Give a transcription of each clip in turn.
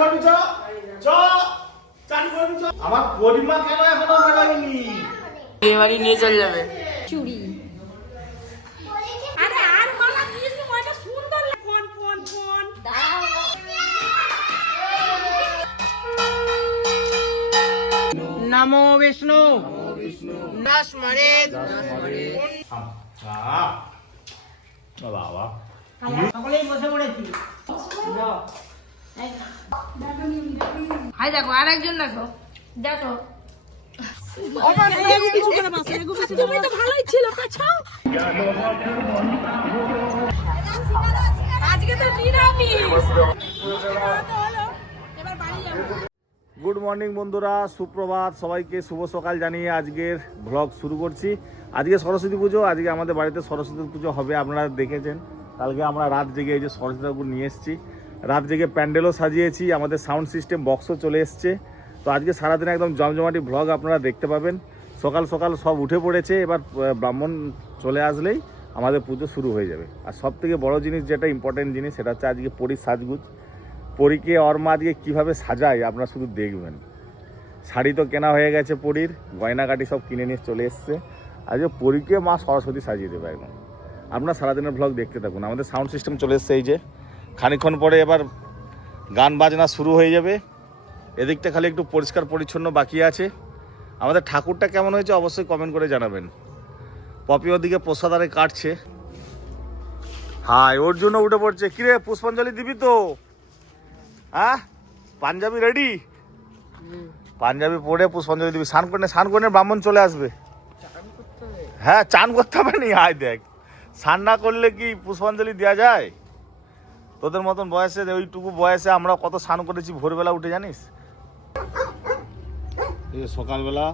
করবি চ। চ। চান করবি চ। আমার পরিমা কেন এখনও বেরোয়নি বিয়ে নিয়ে চলে যাবে। চুড়ি আরে আর মালা দিস না ওটা সুন্দর ফোন ফোন ফোন। দাও নমো বিষ্ণু। দশ মারে। বাবা। সকলেই বসে পড়েছি। হাই দেখো আর একজন দেখো। দেখো। তুমি তো ভালোই ছিল আজকে তো এবার বাড়ি যাব গুড মর্নিং বন্ধুরা সুপ্রভাত সবাইকে শুভ সকাল জানিয়ে আজকের ব্লগ শুরু করছি। আজকে সরস্বতী পুজো আজকে আমাদের বাড়িতে সরস্বতী পুজো হবে আপনারা দেখেছেন। কালকে আমরা রাত জেগে এই যে সরস্বতী ঠাকুর নিয়ে এসেছি। রাত জেগে প্যান্ডেলও সাজিয়েছি, আমাদের সাউন্ড সিস্টেম বক্সও চলে এসছে। তো আজকে সারাদিন একদম জমজমাটি ব্লগ আপনারা দেখতে পাবেন। সকাল সকাল সব উঠে পড়েছে, এবার ব্রাহ্মণ চলে আসলেই আমাদের পুজো শুরু হয়ে যাবে। আর সব থেকে বড়ো জিনিস যেটা ইম্পর্টেন্ট জিনিস, সেটা হচ্ছে আজকে পরীর সাজগুজ। পরীকে অর্মা দিয়ে কীভাবে সাজায়, আপনারা শুধু দেখবেন। শাড়ি তো কেনা হয়ে গেছে পরীর গয়নাকাটি সব কিনে নিয়ে চলে এসছে। আজকে পরীকে মা সরস্বতী সাজিয়ে দেবে একদম। আপনারা সারাদিনের ব্লগ দেখতে থাকুন। আমাদের সাউন্ড সিস্টেম চলে এসছে এই যে। খানিক্ষণ পরে এবার গান বাজনা শুরু হয়ে যাবে। এদিকটা খালি একটু পরিষ্কার পরিচ্ছন্ন বাকি আছে। আমাদের ঠাকুরটা কেমন হয়েছে অবশ্যই কমেন্ট করে জানাবেন। পপি ওদিকে প্রসাদারে কাটছে। হাই ওর জন্য উঠে পড়ছে। কিরে, পুষ্পাঞ্জলি দিবি তো? হ্যাঁ পাঞ্জাবি রেডি পাঞ্জাবি পরে পুষ্পাঞ্জলি দিবি। স্নান করে স্নান করে ব্রাহ্মণ চলে আসবে। হ্যাঁ চান করতে হবে নি। আয় দেখ, স্নান না করলে কি পুষ্পাঞ্জলি দেওয়া যায়? তোদের মতন বয়সে ওইটুকু বয়সে আমরা কত স্নান করেছি ভোরবেলা উঠে জানিস? সকালবেলা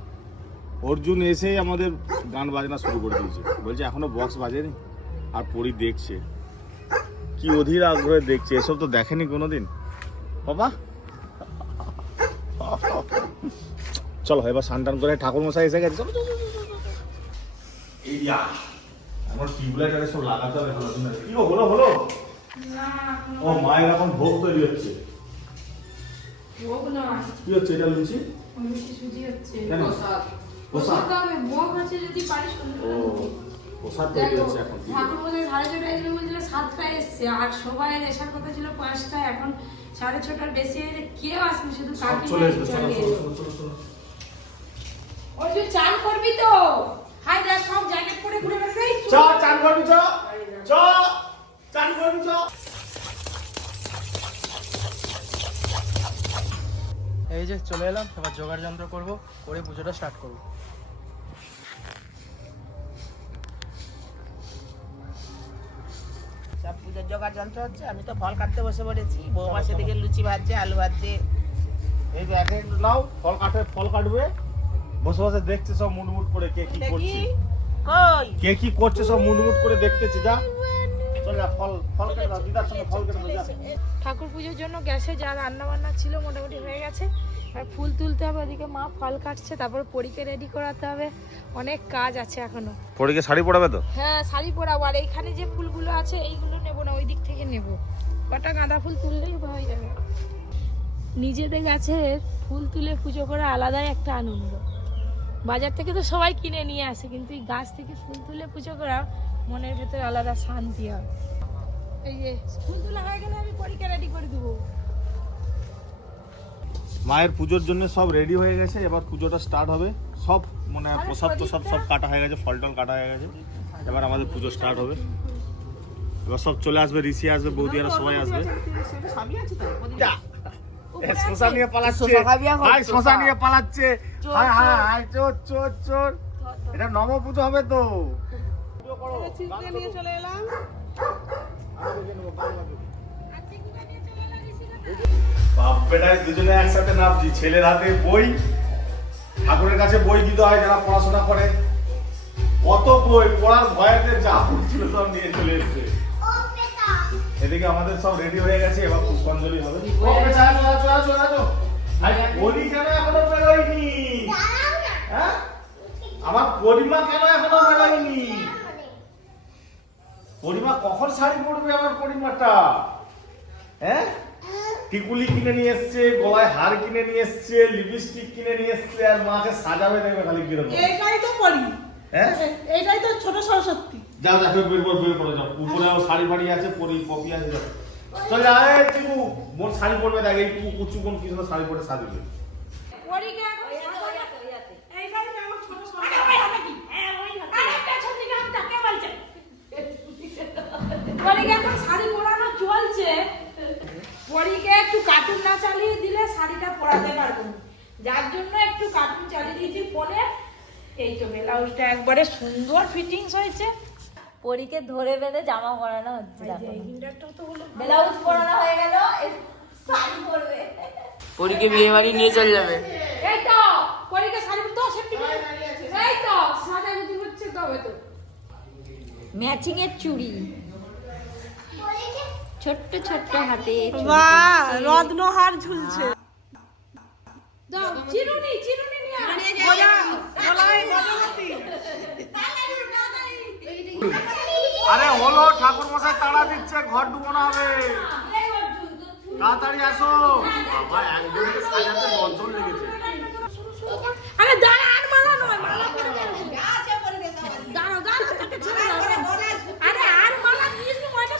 অর্জুন এসেই আমাদের গান বাজনা শুরু করে দিয়েছে। বলছে এখনও বক্স বাজেনি? আর পরি দেখছে। কি অধীর আগ্রহে দেখছে এসব তো দেখেনি কোনোদিন? বাবা। চলো এবার স্নান টান করে ঠাকুর মশাই এসে গেছে। চলো। এই আমার টিউবলাইট আরে সব লাগাতে হবে হলো হলো? ও মায়ের এখন ভোগ তৈরি হচ্ছে। ভোগ নয়। কি হচ্ছে এটা লুচি? মিষ্টি সুজি হচ্ছে। কেন? প্রসাদ। প্রসাদ? ভোগ আছে যদি পারিস ও প্রসাদ তৈরি হচ্ছে এখন। ঠাকুর সাড়ে ছটায় এসে বলছিল সাতটায় এসছে আর সবাই আসার কথা ছিল পাঁচটা এখন সাড়ে ছটার বেশি হয়েছে কেউ আসেনি শুধু কাকি চলে অর্জুন চান করবি তো? হাই দেখ সব জ্যাকেট পরে ঘুরে বেড়াবে চ চান করবি চ। চ। চ এই যে চলে এলাম এবার জোগাড় যন্ত্র করব করে পুজোটা স্টার্ট করব। সব পুজোর জোগাড় যন্ত্র হচ্ছে আমি তো ফল কাটতে বসে পড়েছি বৌমা সেদিকে লুচি ভাজছে আলু ভাজছে। এই যে এক এক নাও ফল কাটে ফল কাটবে। বসে বসে দেখছে সব মুটমুট করে কে কি করছে। কই? কে কি করছে সব মুটমুট করে দেখতেছি যা। ঠাকুর পুজোর জন্য গ্যাসে যা রান্না বান্না ছিল মোটামুটি হয়ে গেছে। আর ফুল তুলতে হবে ওদিকে মা ফল কাটছে তারপর পরীকে রেডি করাতে হবে। অনেক কাজ আছে এখনও। পরীকে শাড়ি পরাবে তো? হ্যাঁ শাড়ি পরাবো। আর এইখানে যে ফুলগুলো আছে এইগুলো নেব না ওই দিক থেকে নেব। কটা গাঁদা ফুল তুললেই হয়ে যাবে। নিজেদের গাছের ফুল তুলে পুজো করা আলাদাই একটা আনন্দ। বাজার থেকে তো সবাই কিনে নিয়ে আসে কিন্তু এই গাছ থেকে ফুল তুলে পুজো করা মনের ভেতরে আলাদা শান্তি হয় এই যে ফুল তোলা হয়ে গেলে আমি পরীক্ষা রেডি করে দেবো। মায়ের পুজোর জন্য সব রেডি হয়ে গেছে এবার পুজোটা স্টার্ট হবে। সব মানে প্রসাদ তো সব সব কাটা হয়ে গেছে ফল টল কাটা হয়ে গেছে। এবার আমাদের পুজো স্টার্ট হবে। এবার সব চলে আসবে ঋষি আসবে বৌদি বৌদিয়ারা সবাই আসবে। শশা নিয়ে পালাচ্ছে। শশা নিয়ে পালাচ্ছে। চোর, হাই হাই চোর। চোর চোর। চোর এটা নব পুজো হবে তো। নিয়ে চলে এলাম। বাপ বেটায় দুজনে একসাথে নামছি। ছেলের হাতে বই ঠাকুরের কাছে বই দিতে হয় যারা পড়াশোনা করে। কত বই পড়ার ভয়েতে যা পড়ছিল সব নিয়ে চলে এসছে। এদিকে আমাদের সব রেডি হয়ে গেছে এবার পুষ্পাঞ্জলি হবে। পরি কেন এখনও বেরোয়নি? হ্যাঁ? আমার পরিমা কেন এখনও বেরোয়নি? পরিমা কখন শাড়ি পরবে আমার পরিমাটা? হ্যাঁ? টিকুলি কিনে নিয়ে এসছে গলায় হার কিনে নিয়ে এসছে লিপস্টিক কিনে নিয়ে এসছে আর মাকে সাজাবে দেখবে খালি কীরকম। এইটাই তো পড়ি হ্যাঁ? এইটাই তো ছোট সরস্বতী। যাও যাও বের করে বের করে যাও উপরে আমার শাড়ি ফাড়ি আছে পরি কপি আছে যাও চল এ চিকু মোর শাড়ি পরবে দেখ এই টুকু কুচু কোন কি শাড়ি পরে সাজবে। পরীকে এখন এইটাই তো আমার ছোট সরস্বতী আরে পেছন দিকে আমি তাকে বলছি পরীকে এখন শাড়ি পরানো চলছে। পরীকে একটু কার্টুন না চালিয়ে দিলে শাড়িটা পরাতে পারব না। যার জন্য একটু কার্টুন চালিয়ে দিয়েছি ফোনে এই তো ব্লাউজটা একবারে সুন্দর ফিটিংস হয়েছে। পরীকে ধরে বেঁধে জামা পরানো হচ্ছে এই যে দেখো। এই হিন্ডারটাও তো হলো ব্লাউজ পরানো হয়ে গেল শাড়ি পরবে। পরীকে বিয়ে বাড়ি নিয়ে চলে যাবে। এই তো পরীকে শাড়ি তো এই তো সাদা হচ্ছে তবে তো। ম্যাচিং এর চুড়ি। ছোট্ট ছোট্ট হাতে বাহ রত্নহার ঝুলছে। দাও চিরুনি চিরুনি নিয়ে গলা গলায় গজমতি আরে হলো ঠাকুর মশাই তাড়া দিচ্ছে ঘর ডুবানো হবে। তাড়াতাড়ি আসো। বাবা একজনকে সাজাতে লেগেছে। আরে দাঁড়া আর মালা নয় মালা করে দাও দাঁড়াও দাঁড়াও তাকে ছেড়ে দাও আরে আর মালা দিস নি ওটা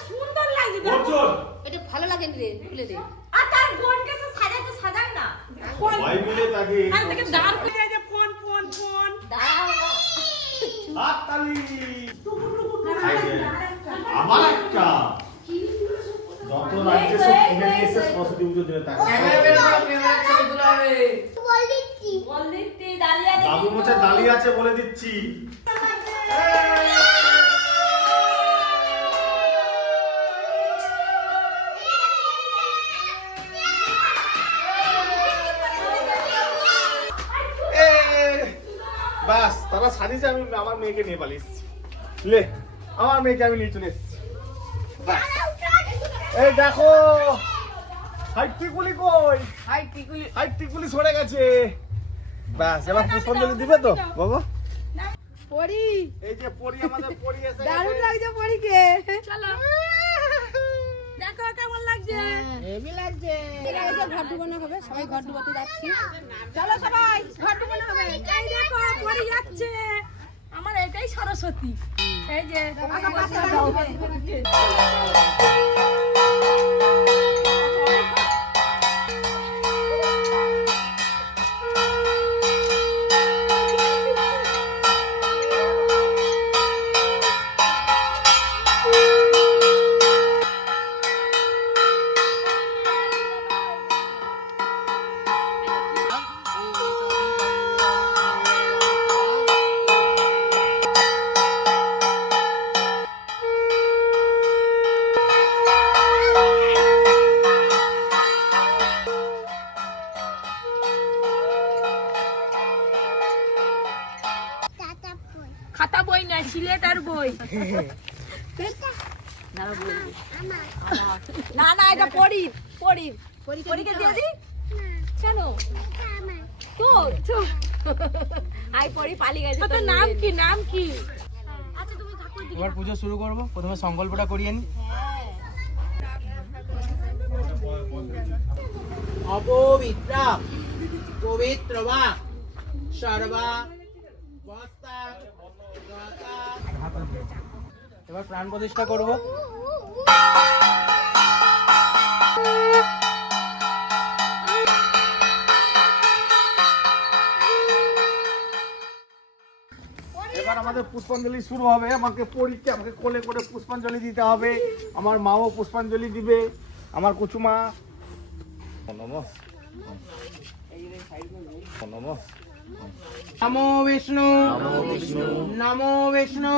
এটা ভালো লাগে রে খুলে দে আর তার বোনকে তো সাজান না ভাই মিলে তাকে আরে দেখে দাঁড় করে যে ফোন ফোন ফোন দাঁড়াও হাততালি এই আমার একটা যত রাজ্যে সব কিনে নিয়ে এসে সরস্বতী পুজো দিনে তাকে বল দিচ্ছি দাঁড়িয়ে দেখি বাবু মোছে দাঁড়িয়ে আছে বলে দিচ্ছি সাজিয়েছে আমি আমার মেয়েকে নিয়ে পালিয়েছি লে আমার মেয়েকে আমি নিয়ে চলে এসেছি। এই দেখো হাই টিকুলি কই? হাই টিকুলি হাই টিকুলি সরে গেছে। বাস এবার পুষ্পাঞ্জলি দিবে তো বাবা পড়ি এই যে পরি আমাদের পরি এসে দারুণ গেছে। লাগছে পড়িকে চলো দেখো কেমন লাগছে হেভি লাগছে। ঘর ডুবানো হবে সবাই ঘর ডুবাতে যাচ্ছি। চলো সবাই ঘর ডুবানো হবে। এই দেখো পরে যাচ্ছে। আমার এটাই সরস্বতী। এই যে সিলেট আর বই। না না এটা পরির পরির পরীকে দিয়ে দি কেন? তোর। আই পরি পালিয়ে গেছে তোর নাম কি নাম কি? এবার পুজো শুরু করব। প্রথমে সংকল্পটা করিয়ে নি। অপবিত্রা পবিত্র বা সর্বা এবার প্রাণ প্রতিষ্ঠা করব। এবার আমাদের পুষ্পাঞ্জলি শুরু হবে। আমাকে পরীকে আমাকে কোলে করে পুষ্পাঞ্জলি দিতে হবে। আমার মাও পুষ্পাঞ্জলি দিবে। আমার কুচুমা। নম। নম। নমো বিষ্ণু নমো বিষ্ণু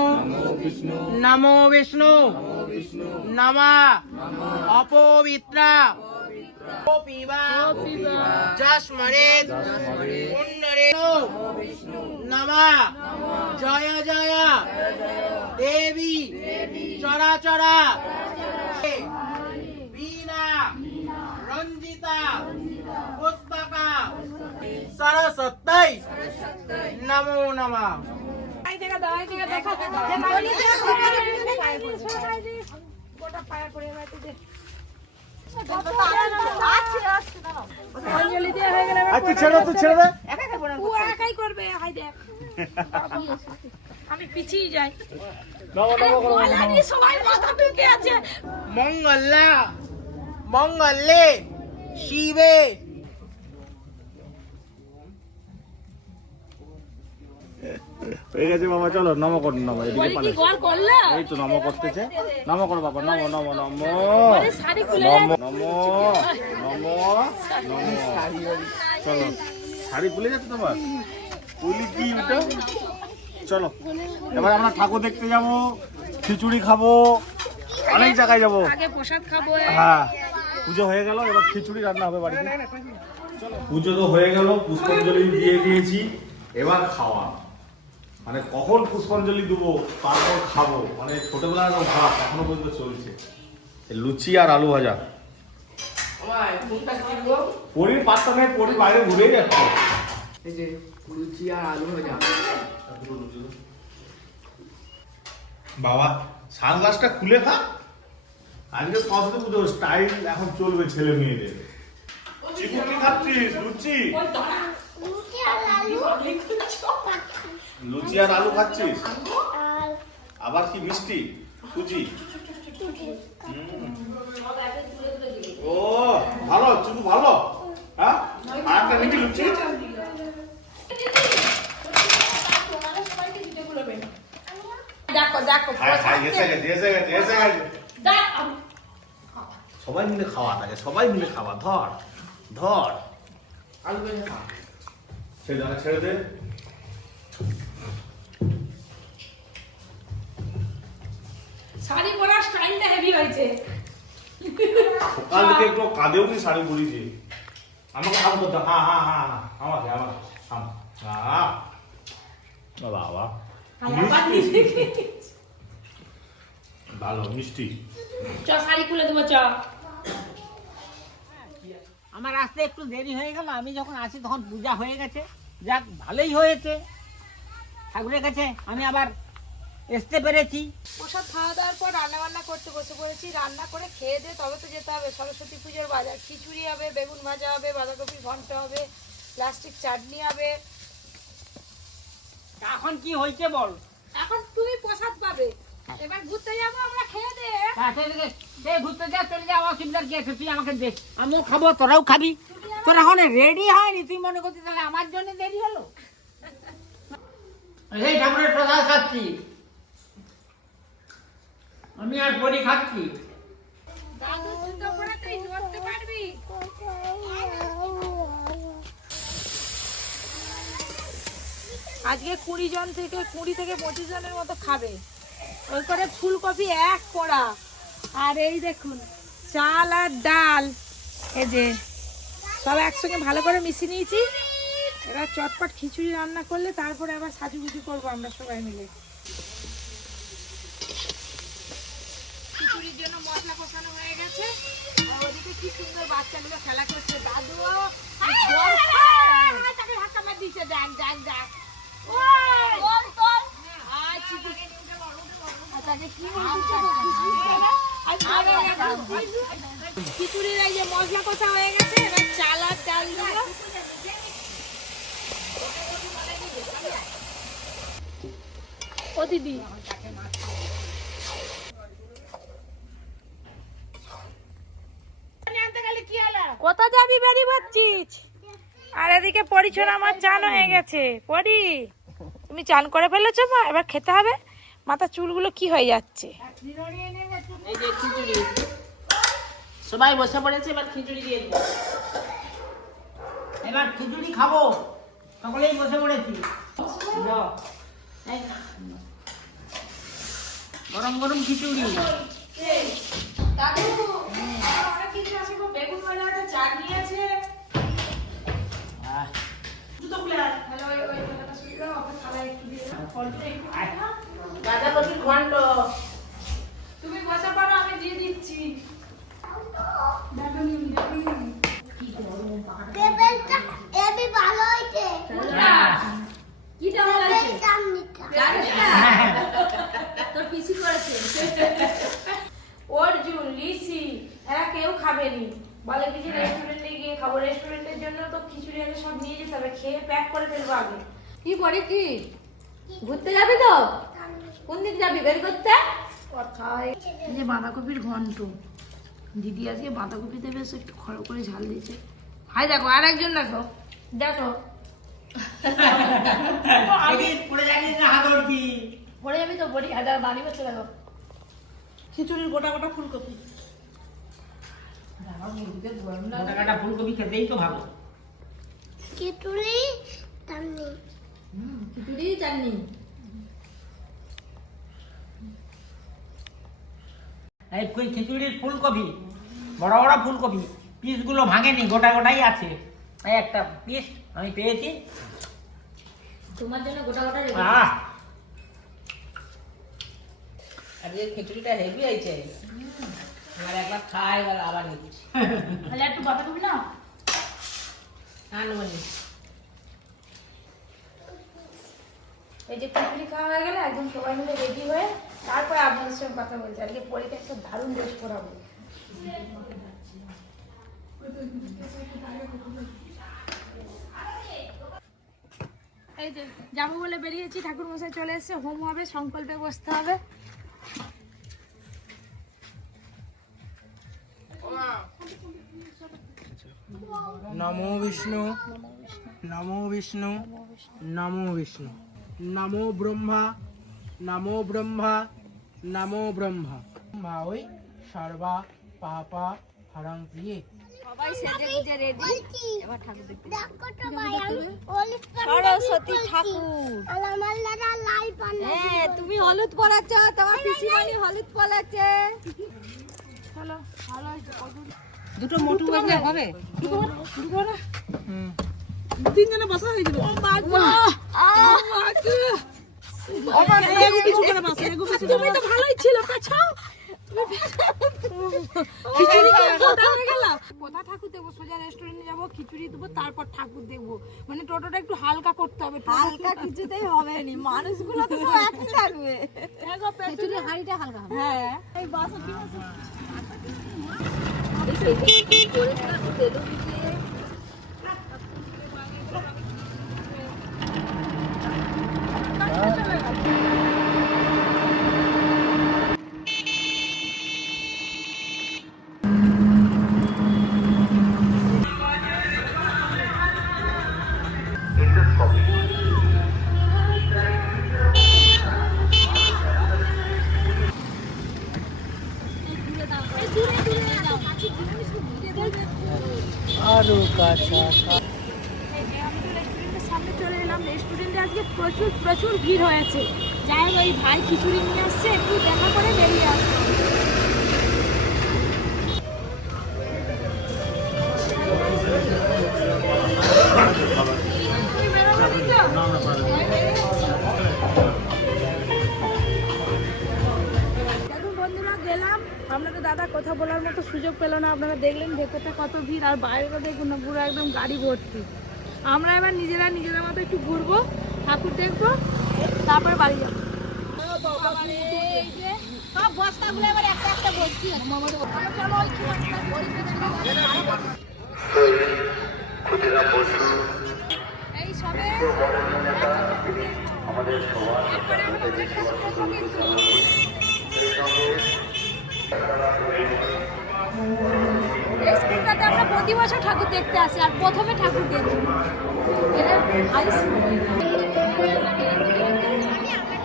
নমো বিষ্ণু নমা অপবিত্রা পিবা যস্মরেদ পুণ্যরে নমা জয় জয় দেবী চরাচরা বীণা রঞ্জিতা সরস্বতী নমো নমঃ ছেড়ে ছেড়ে দে একাই করবে হাই দেখ আমি পিছিয়ে যাই। নমো নমো করো, নমো, বলা নমো। নিয়ে সবাই মাথা ঢুকে আছে। মঙ্গলা মঙ্গলে শিবে। হয়ে গেছে বাবা চলো নমো করুন নমো এদিকে বলি পালে এই তো নমো করতেছে। নমো করো বাবা নমো নমো নমো। বলে নমো নমো নমো নমো। চলো শাড়ি খুলে যাচ্ছে তোমার? খুলি কি ওটা চলো এবার আমরা ঠাকুর দেখতে যাব খিচুড়ি খাব অনেক জায়গায় যাব। আগে খাব। হ্যাঁ পুজো হয়ে গেল এবার খিচুড়ি রান্না হবে বাড়িতে। পুজো তো হয়ে গেল পুষ্পাঞ্জলি দিয়ে দিয়েছি এবার খাওয়া। মানে কখন পুষ্পাঞ্জলি দেবো তারপর খাব মানে ছোটবেলার ভাত এখনও পর্যন্ত চলছে। লুচি আর আলু ভাজা। পরির পাত্তা নেই পরি বাইরে ঘুরেই যাচ্ছে। এই যে লুচি আর আলু ভাজা। বাবা সানগ্লাসটা খুলে খা। আজকে সরস্বতী পুজো স্টাইল এখন চলবে ছেলে মেয়েদের। চিকু কি খাচ্ছিস? লুচি। লুচি আর আলু খাচ্ছিস? আবার কি মিষ্টি? সুজি? ও ভালো চুকু ভালো। হ্যাঁ? আর একটা লুচি সবাই মিলে খাওয়া থাকে সবাই মিলে খাওয়া ধর ধর। ছেড়ে দে। শাড়ি পরার স্টাইলটা হেভি হয়েছে। সকাল থেকে একটু কাঁদেও নি শাড়ি পরিয়েছি আমাকে হাম করতে হ্যাঁ হ্যাঁ হ্যাঁ হ্যাঁ আমাকে আমাকে হ্যাঁ বাবা। ভালো মিষ্টি। চ শাড়ি খুলে দেবো চ। আমার আসতে একটু দেরি হয়ে গেল। আমি যখন আসি তখন পূজা হয়ে গেছে। যাক ভালোই হয়েছে। ঠাকুরের কাছে আমি আবার আসতে পেরেছি। প্রসাদ খাওয়া দাওয়ার পর রান্না বান্না করতে বসে পড়েছি। রান্না করে খেয়ে দিয়ে তবে তো যেতে হবে। সরস্বতী পুজোর বাজার খিচুড়ি হবে বেগুন ভাজা হবে বাঁধাকপি ঘন্ট হবে প্লাস্টিক চাটনি হবে। এখন কি হয়েছে বল? এখন তুমি প্রসাদ পাবে। এবার ঘুরতে যাব আমরা খেয়ে দে তাতে ঘুরতে যা চলে যা অসুবিধার কি আছে? তুই আমাকে দে। আমিও খাব তোরাও খাবি। তোর এখন রেডি হয়নি। তুই মনে করছিস তাহলে আমার জন্য দেরি হলো? এই ঠাকুরের প্রসাদ খাচ্ছি। আমি আর পরি খাচ্ছি। আজকে কুড়ি জন থেকে, কুড়ি থেকে পঁচিশ জনের মতো খাবে। ওই করে ফুলকপি এক কড়া আর এই দেখুন, চাল আর ডাল। এই যে সব একসঙ্গে ভালো করে মিশিয়ে নিয়েছি। এবার চটপট খিচুড়ি রান্না করলে তারপরে আবার সাজুগুজু করব আমরা সবাই মিলে খিচুড়ির জন্য মশলা কষানো হয়ে গেছে। আর ওদিকে কি সুন্দর বাচ্চাগুলো খেলা করছে। দাদু তাকে ধাক্কা মার দিচ্ছে দেখ দেখ দেখ। খিচুড়ির এই যে মশলা কষা হয়ে গেছে এবার চাল আর ডাল দেবো ও দিদি। কোথা যাবি বেরি পাচ্ছিস আর এদিকে পরিছন আমার চান হয়ে গেছে। পরি তুমি চান করে ফেলেছো মা? এবার খেতে হবে। মাথা চুলগুলো কি হয়ে যাচ্ছে? এই যে খিচুড়ি সবাই বসে পড়েছে এবার খিচুড়ি দিয়ে দিই এবার খিচুড়ি খাব। সকলেই বসে পড়েছি। গরম গরম খিচুড়ি। ভাজা আছে চাটনি আছে আহ, বাঁধাকপি ঘন্ট তুমি বসে পড়ো আমি দিয়ে দিচ্ছি। টেবিলটা এবি ভালো হয়েছে। হ্যাঁ। কিটা ভালো হয়েছে চামনিটা জানিস না? তোর পিসি করেছে অর্জুন লিসি এরা কেউ খাবেনি খাব রেস্টুরেন্টের জন্য তো খিচুড়ি আগে সব নিয়ে যেতে হবে খেয়ে প্যাক করে ফেলব আগে। কি পরে কি? ঘুরতে যাবি তো? কোন দিক যাবি? বের করতে? কথায়। যে বাঁধাকপির ঘন্ট। দিদি আজকে বাঁধাকপিতে বেশ একটু খড় করে ঝাল দিয়েছে। হাই দেখো আর একজন দেখো। দেখো। পড়ে যাবি না হাতর কি? পড়ে যাবি তো বড়ি হাজার বাড়ি করতে দেখো। খিচুড়ির গোটা গোটা ফুলকপি। ফুলকপি খেতেই তো ভালো। খিচুড়ি তামনি খিচুড়ি চাটনি। এই খিচুড়ির ফুলকপি? বড় বড় ফুলকপি। পিসগুলো ভাঙেনি গোটা গোটাই আছে। এই একটা পিস আমি পেয়েছি। তোমার জন্য গোটা গোটা আহ! আজকে খিচুড়িটা হেভি আইছে আর একবার খাই এবার আবার নিচ্ছি তাহলে একটু কথা বাঁধাকপি না? আনবনি এই যে খিচুড়ি খাওয়া হয়ে গেলে একদম সবাই মিলে রেডি হয়ে তারপরে আপনাদের সঙ্গে কথা বলছি। আজকে পরীক্ষা একটা দারুণ ড্রেস করাবো। এই যে যাব বলে বেরিয়েছি ঠাকুর মশাই চলে এসেছে। হোম হবে সংকল্পে বসতে হবে। নমো বিষ্ণু নমো বিষ্ণু নমো বিষ্ণু। নমো ব্রহ্মা নমো ব্রহ্মা নমো ব্রহ্মা। মা ওই সর্বা পাপা হরং প্রিয়ে। সবাই সেজে গুজে রেডি এবার ঠাকুর দেখতে দেখো তো ভাই আমি হলুদ সরস্বতী ঠাকুর মোটু আমার হবে? তিনজনে বসা হয়ে যাবে ও কত দুটো মোটু বাজলে হবে তুমি তো ভালোই ছিল পেছাও হয়ে কোথা ঠাকুর দেখব সোজা রেস্টুরেন্টে যাব খিচুড়ি দেবো তারপর ঠাকুর দেখব মানে টোটোটা একটু হালকা করতে হবে হালকা কিছুতেই হবে নি। মানুষগুলো তো সব একই খিচুড়ি হাঁড়িটা হালকা হবে। হ্যাঁ। ভাই খিচুড়ি নিয়ে আসছে, একটু দেখা করে বেরিয়ে আসবে গেলাম। আপনাদের দাদা কথা বলার মতো সুযোগ পেল না, আপনারা দেখলেন ভেতরটা কত ভিড় আর বাইরেটা দেখুন না, পুরো একদম গাড়ি ভর্তি। আমরা এবার নিজেরা নিজেদের মতো একটু ঘুরবো, ঠাকুর দেখব, তারপর বাড়ি যাব। এবার একটা একটা এই সবে আমরা প্রতি বছর ঠাকুর দেখতে আসি আর প্রথমে ঠাকুর দেখি হাই স্কুল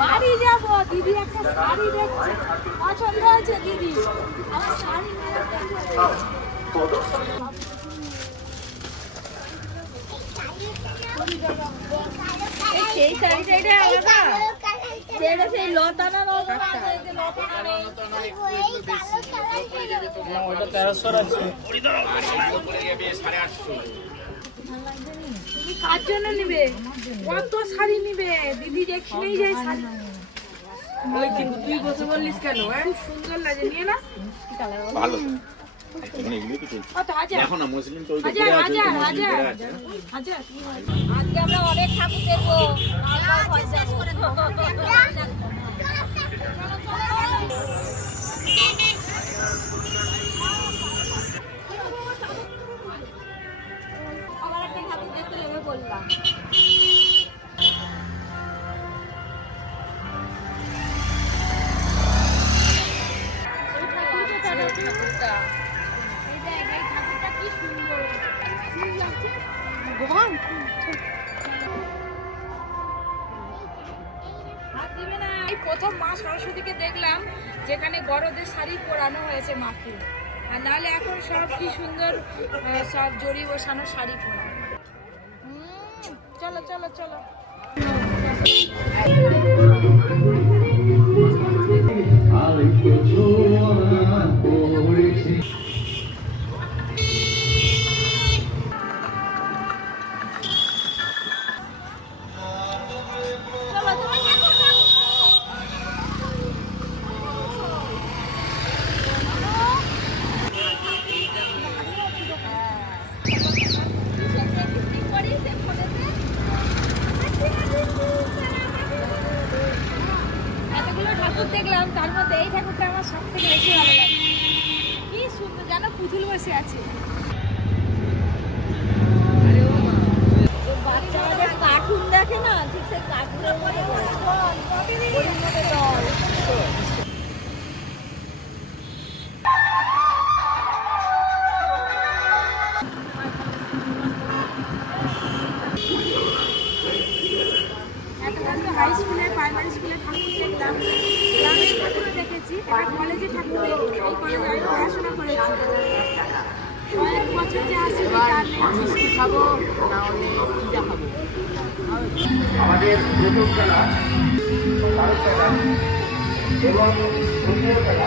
বাড়ি যাব দিদি একটা পছন্দ হয়েছে দিদি। সেই শাড়িটা এটা সেই লতা তুমি কার জন্য নিবে? কত শাড়ি নিবে? দিদি তুই বসে কেন হ্যাঁ? এমন সুন্দর লাগে নিয়ে আজকে আমরা অনেক ঠাকুর দেখব। মানে সব জড়ি বসানো শাড়ি কলেজে থাকতে এই কলেজে আমি পড়াশোনা করেছি। অনেক বছর যে আসি মিষ্টি খাব না হলে পিজা খেলা এবং খেলা।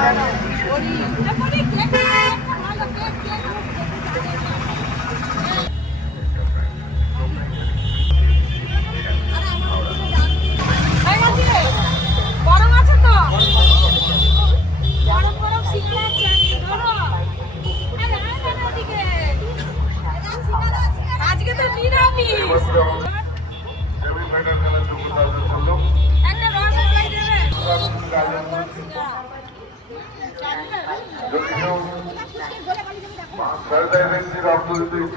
Thank you.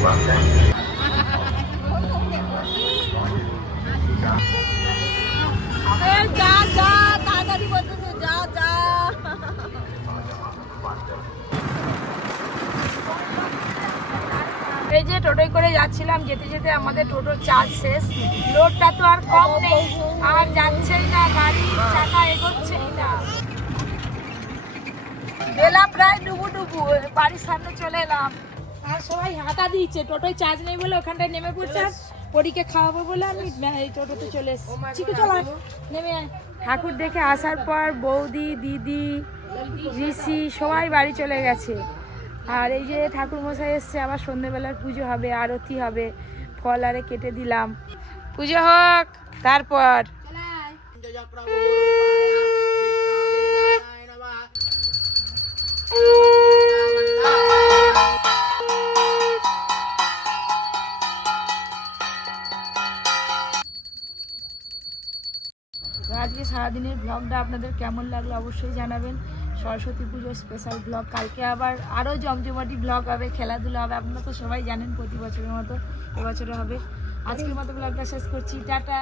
এই যে টোটোয় করে যাচ্ছিলাম, যেতে যেতে আমাদের টোটোর চার্জ শেষ। লোডটা তো আর কম নেই, আর যাচ্ছেই না, গাড়ি চাকা এগোচ্ছেই না। এলাম প্রায় ডুবু ডুবু বাড়ির সামনে চলে এলাম। আর সবাই হাঁটা দিচ্ছে টোটোয় চার্জ নেই বলে ওখানটায় নেমে পড়ছে আর পরীকে খাওয়াবো বলে আমি এই টোটোতে চলে এসেছি। ঠিক চলো নেমে ঠাকুর দেখে আসার পর বৌদি দিদি ঋষি সবাই বাড়ি চলে গেছে। আর এই যে ঠাকুর মশাই এসছে আবার সন্ধ্যেবেলার পুজো হবে আরতি হবে ফল আরে কেটে দিলাম। পুজো হোক তারপর। আজকে সারাদিনের ব্লগটা আপনাদের কেমন লাগল অবশ্যই জানাবেন। সরস্বতী পুজোর স্পেশাল ব্লগ কালকে আবার আরও জমজমাটি ব্লগ হবে, খেলাধুলা হবে। আপনারা তো সবাই জানেন প্রতি বছরের মতো এবছরও হবে। আজকের মতো ব্লগটা শেষ করছি। টাটা!